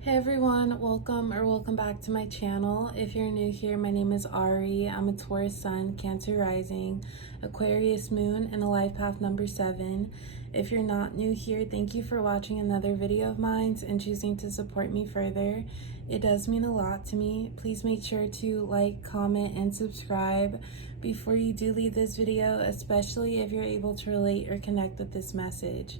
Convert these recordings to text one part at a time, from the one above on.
Hey everyone, welcome back to my channel. If you're new here, my name is Ari. I'm a Taurus Sun, Cancer Rising, Aquarius Moon, and a life path number 7. If you're not new here, thank you for watching another video of mine and choosing to support me further. It does mean a lot to me. Please make sure to like, comment, and subscribe before you do leave this video, especially if you're able to relate or connect with this message.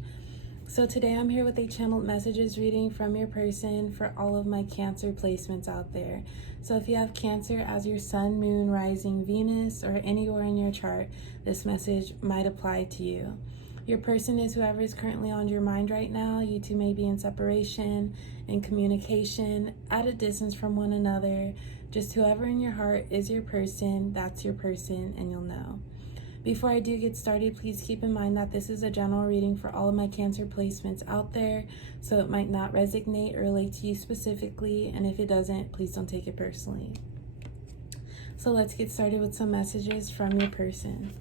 So today I'm here with a channeled messages reading from your person for all of my Cancer placements out there. So if you have Cancer as your Sun, Moon, Rising, Venus, or anywhere in your chart, this message might apply to you. Your person is whoever is currently on your mind right now. You two may be in separation, in communication, at a distance from one another. Just whoever in your heart is your person, that's your person, and you'll know. Before I do get started, please keep in mind that this is a general reading for all of my Cancer placements out there, so it might not resonate or relate to you specifically, and if it doesn't, please don't take it personally. So let's get started with some messages from your person.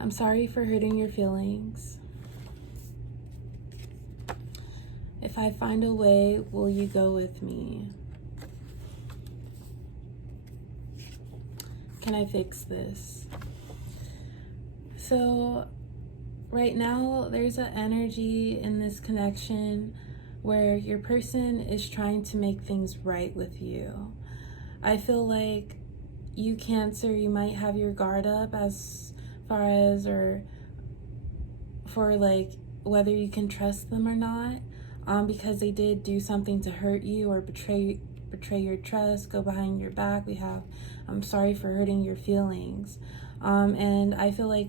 I'm sorry for hurting your feelings. If I find a way, will you go with me? Can I fix this? So right now there's an energy in this connection where your person is trying to make things right with you. I feel like you, Cancer, you might have your guard up as far as or for like whether you can trust them or not, because they did do something to hurt you or betray your trust, go behind your back. We have I'm sorry for hurting your feelings, and I feel like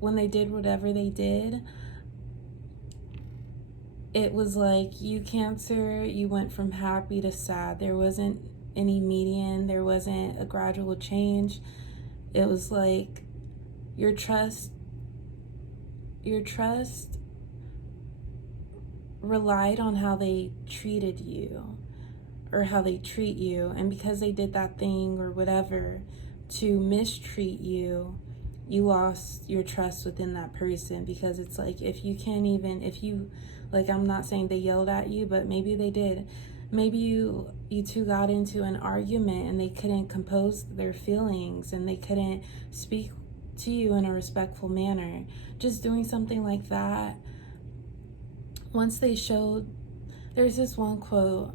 when they did whatever they did, it was like you, Cancer, you went from happy to sad. There wasn't any median, there wasn't a gradual change. It was like your trust relied on how they treated you or how they treat you, and because they did that thing or whatever to mistreat you, you lost your trust within that person. Because it's like if you like, I'm not saying they yelled at you, but maybe they did. Maybe you two got into an argument and they couldn't compose their feelings and they couldn't speak to you in a respectful manner. Just doing something like that. Once they showed, there's this one quote,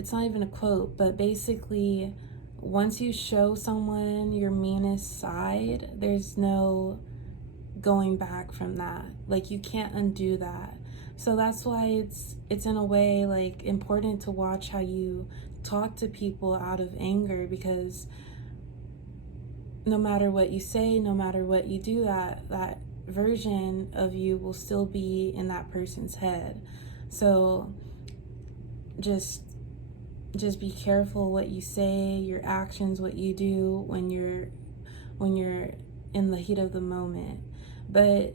it's not even a quote, but basically once you show someone your meanest side, there's no going back from that. Like, you can't undo that. So that's why it's in a way like important to watch how you talk to people out of anger, because no matter what you say, no matter what you do, that version of you will still be in that person's head. So just be careful what you say, your actions, what you do when you're in the heat of the moment. But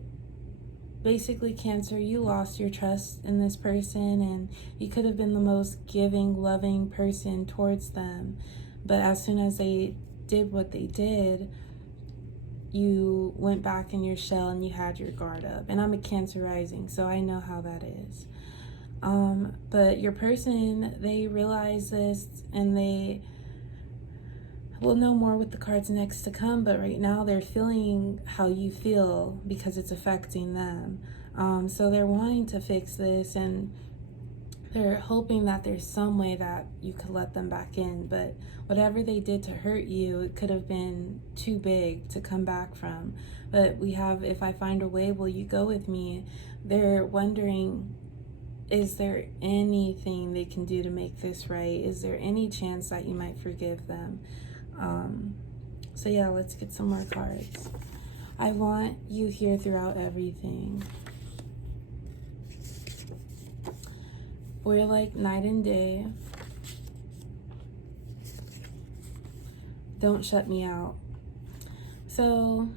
basically, Cancer, you lost your trust in this person, and you could have been the most giving, loving person towards them. But as soon as they did what they did, you went back in your shell and you had your guard up. And I'm a Cancer rising, so I know how that is. But your person, they realize this, and they will know more with the cards next to come, but right now they're feeling how you feel because it's affecting them. So they're wanting to fix this, and they're hoping that there's some way that you could let them back in. But whatever they did to hurt you, it could have been too big to come back from. But we have, if I find a way, will you go with me? They're wondering, is there anything they can do to make this right? Is there any chance that you might forgive them? So yeah, let's get some more cards. I want you here throughout everything. We're like night and day. Don't shut me out. So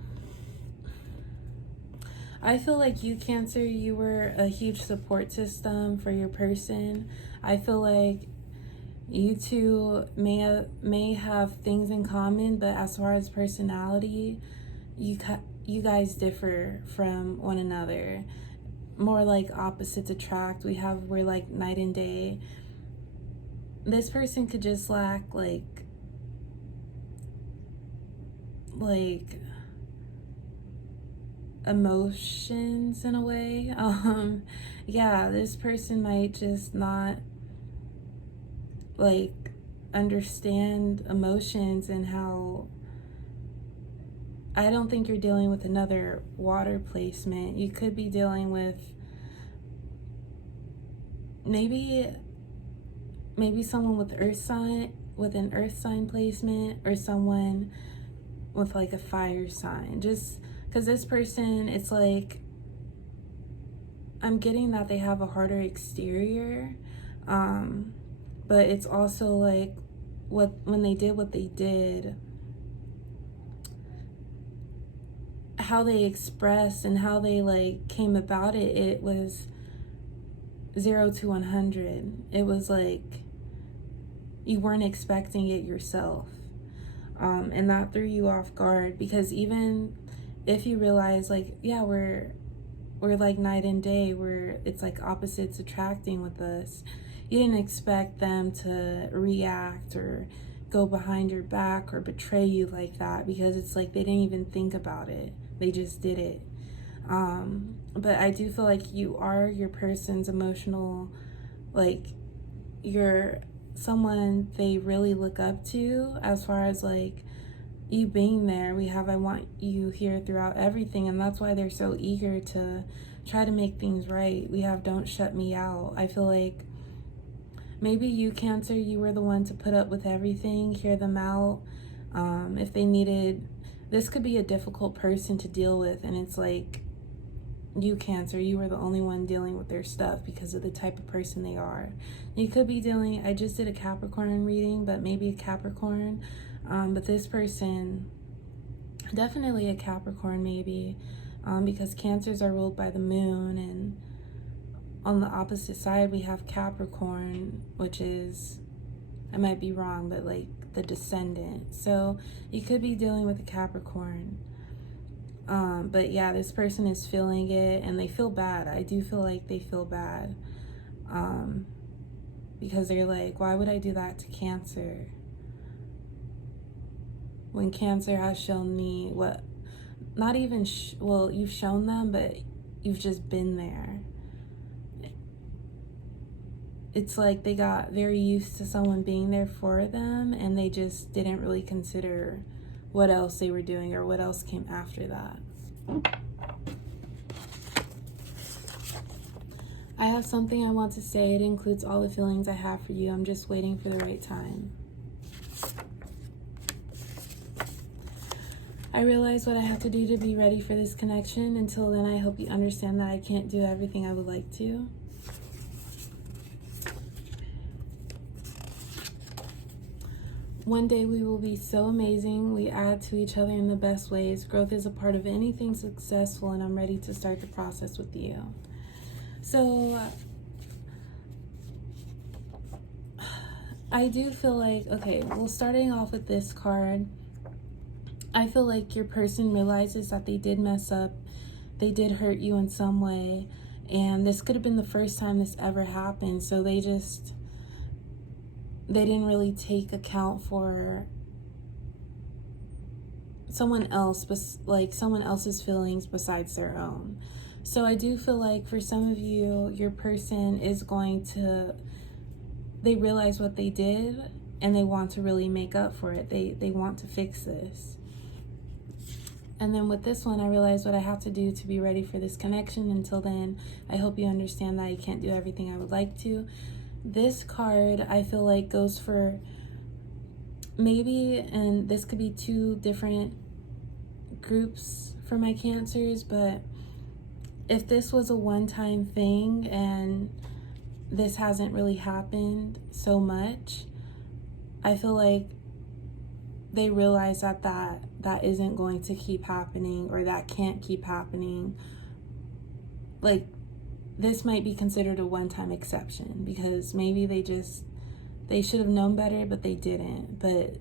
I feel like you, Cancer, you were a huge support system for your person. I feel like you two may have things in common, but as far as personality, you guys differ from one another. More like opposites attract. We're like night and day. This person could just lack like emotions in a way. Yeah, this person might just not like understand emotions and how. I don't think you're dealing with another water placement. You could be dealing with maybe someone with an earth sign placement, or someone with like a fire sign. Just because this person, it's like, I'm getting that they have a harder exterior, but it's also like when they did what they did, how they expressed and how they like came about it, it was 0 to 100. It was like you weren't expecting it yourself, and that threw you off guard, because even if you realize like, yeah, we're like night and day, it's like opposites attracting with us, you didn't expect them to react or go behind your back or betray you like that, because it's like they didn't even think about it. They just did it. But I do feel like you are your person's emotional, like you're someone they really look up to, as far as like you being there. I want you here throughout everything, and that's why they're so eager to try to make things right. We have don't shut me out. I feel like maybe you, Cancer, you were the one to put up with everything, hear them out. If they needed, this could be a difficult person to deal with, and it's like, you, Cancer, you were the only one dealing with their stuff because of the type of person they are. You could be dealing, I just did a Capricorn reading, but maybe a Capricorn. But this person, definitely a Capricorn maybe, because Cancers are ruled by the moon, and on the opposite side we have Capricorn, which is, I might be wrong, but like the descendant. So you could be dealing with a Capricorn. But yeah, this person is feeling it, and they feel bad. I do feel like they feel bad, because they're like, why would I do that to Cancer? When Cancer has shown me what, not even, well, you've shown them, but you've just been there. It's like they got very used to someone being there for them, and they just didn't really consider what else they were doing or what else came after that. I have something I want to say. It includes all the feelings I have for you. I'm just waiting for the right time. I realize what I have to do to be ready for this connection. Until then, I hope you understand that I can't do everything I would like to. One day we will be so amazing. We add to each other in the best ways. Growth is a part of anything successful, and I'm ready to start the process with you. So I do feel like, okay, well, starting off with this card, I feel like your person realizes that they did mess up. They did hurt you in some way, and this could have been the first time this ever happened. So they didn't really take account for someone else, like someone else's feelings besides their own. So I do feel like for some of you, your person is they realize what they did, and they want to really make up for it. They want to fix this. And then with this one, I realize what I have to do to be ready for this connection. Until then, I hope you understand that I can't do everything I would like to. This card, I feel like, goes for maybe, and this could be two different groups for my Cancers, but if this was a one-time thing and this hasn't really happened so much, I feel like they realize that isn't going to keep happening, or that can't keep happening. Like, this might be considered a one-time exception, because maybe they should have known better, but they didn't. But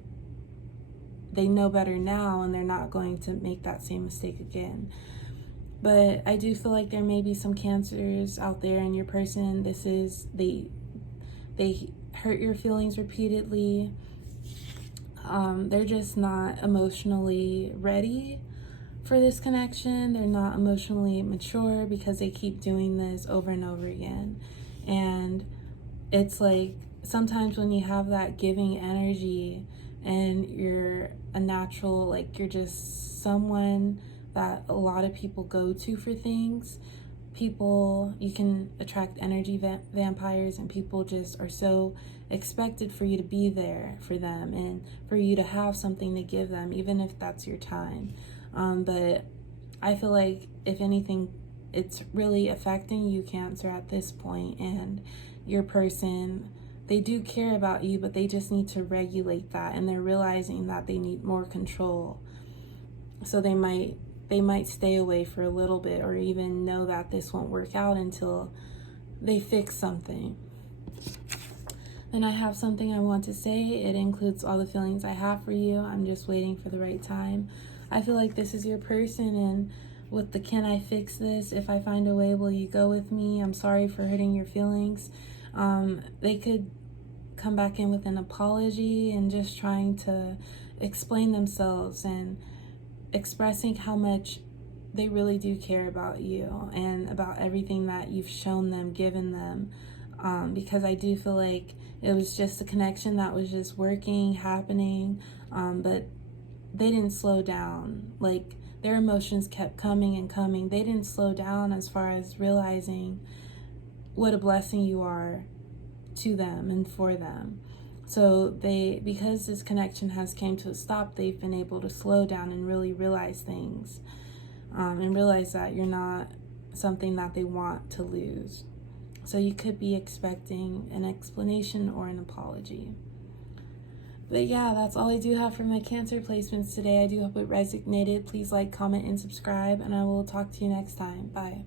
they know better now, and they're not going to make that same mistake again. But I do feel like there may be some Cancers out there in your person. They hurt your feelings repeatedly. They're just not emotionally ready for this connection. They're not emotionally mature because they keep doing this over and over again. And it's like sometimes when you have that giving energy and you're a natural, like you're just someone that a lot of people go to for things, you can attract energy vampires, and people just are so expected for you to be there for them and for you to have something to give them, even if that's your time. But I feel like if anything, it's really affecting you, Cancer, at this point, and your person, they do care about you, but they just need to regulate that, and they're realizing that they need more control. So they might stay away for a little bit, or even know that this won't work out until they fix something. Then I have something I want to say. It includes all the feelings I have for you. I'm just waiting for the right time. I feel like this is your person, and with the can I fix this? If I find a way, will you go with me? I'm sorry for hurting your feelings. They could come back in with an apology and just trying to explain themselves and expressing how much they really do care about you and about everything that you've shown them, given them. Because I do feel like it was just a connection that was just working, happening, but they didn't slow down. Like, their emotions kept coming and coming. They didn't slow down as far as realizing what a blessing you are to them and for them. So because this connection has came to a stop, they've been able to slow down and really realize things, and realize that you're not something that they want to lose. So you could be expecting an explanation or an apology. But yeah, that's all I do have for my Cancer placements today. I do hope it resonated. Please like, comment, and subscribe, and I will talk to you next time. Bye.